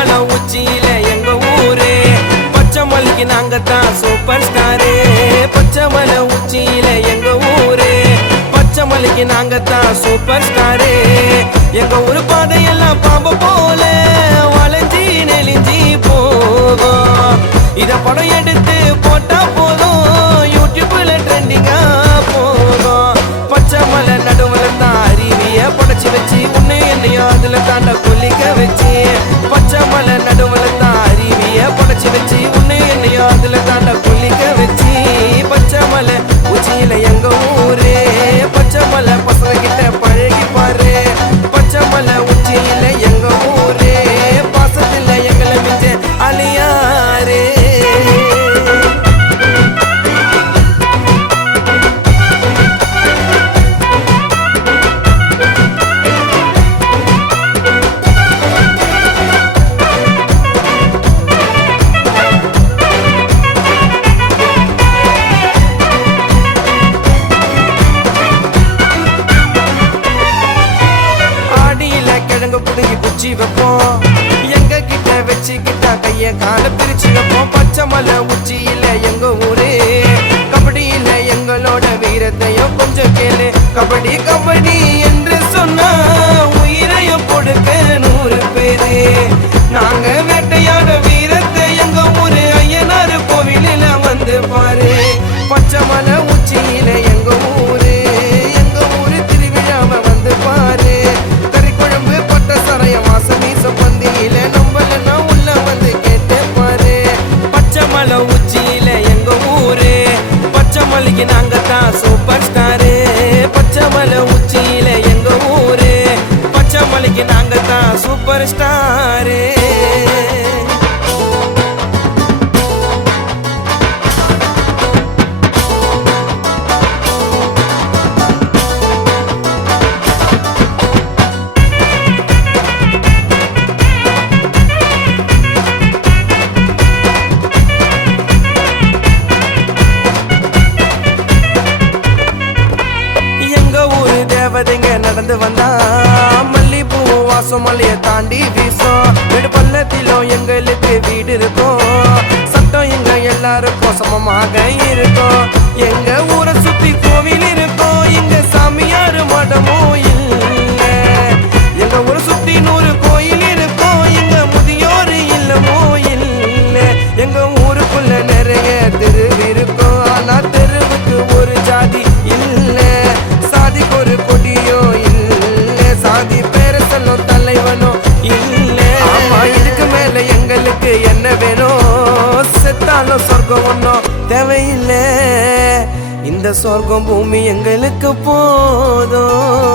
மலை உச்சியில எங்க ஊரு பச்சை மலைக்கு நாங்க தான் சூப்பர் ஸ்டாரு. பச்சை மலை உச்சியில எங்க ஊரு பச்சை மலைக்கு நாங்க தான் சூப்பர் ஸ்டாரு. எங்க ஊரு பாதையெல்லாம் பாம்பு போல வளைஞ்சி நெளிஞ்சி போகும். இத படம் எடுத்து போட்டா போதும் யூடியூப்ல ட்ரெண்டிங்கா போகும். பச்சை மலை நடுவுல தான் அருவிய படைச்சு வச்சு உன்னை என்னையும் அதுல தாண்ட கொல்லிக்க வச்சு. பச்சை மலை நடுவுல தான் அருவிய படைச்சு வச்சு உன்னை என்னையும் அதுல தாண்ட கொல்லிக்க வச்சு. பச்சை மலை உச்சியில எங்க ஊரு பச்சை மலை பசங்க கிட்ட பழகி பாரு. பச்சை மலை உச்சியில எங்க ஊரு பாசத்துல எங்களை மிஞ்ச அழியாரே. குச்சி வைப்போம் எங்க கிட்ட வச்சுக்கிட்டா கைய கால பிரிச்சு வைப்போம். பச்சை மலை உச்சியில எங்க ஊரு கபடியில எங்களோட வீரத்தையும் கொஞ்சம் கேளு. கபடி கபடி என்று சொன்னா உயிரையும் கொடுக்க 100 பேரு. நாங்க வேட்டையாட வீரத்தை எங்க ஊரு ஐயனார் கோவிலில வந்து பாரு. பச்சை மலை உச்சியில எங்க ஊரு திருவிழாவை வந்து பாரு. கறி குழம்பு பட்ட சரைய வாசம் வீச பந்தியில நம்மள உள்ள வந்து கேட்டு பாரு. பச்சை மலை உச்சியில எங்க ஊரு பச்சை மலைக்கு நாங்க தான் சூப்பர் ஸ்டாரு. பச்சை மலை உச்சியில எங்க ஊரு பச்சை மலைக்கு நாங்க தான் சூப்பர் ஸ்டாரு. தேவதைங்க நடந்து வந்தா மல்லிப்பூ வாசம் மலையை தாண்டி வீசும். வீடு பள்ளத்திலும் எங்களுக்கு வீடு இருக்கும். சட்டம் எங்க எல்லாருக்கும் சமமாக இருக்கும். எங்க ஊரை சுத்தி கோவில் இருக்கும். எங்க சாமியார் மடமும் இல்ல. எங்க ஊரை சுத்தி 100 கோயில் இருக்கும். எங்க முதியோர் இல்லமோ இல்ல. எங்க ஊருக்குள்ள நிறைய தெரு இருக்கும். ஆனா தெருவுக்கு ஒரு ஜாதி இல்ல. சாதிக்கு ஒரு கொடியோ இல்ல. சாதி பேர சொல்லும் தலைவனோ இல்ல. ஆமா இதுக்கு மேல எங்களுக்கு என்ன வேணும்? செத்தாலும் சொர்க்கம் ஒன்னும் தேவையில்லை. இந்த சொர்க்கம் பூமி எங்களுக்கு போதும்.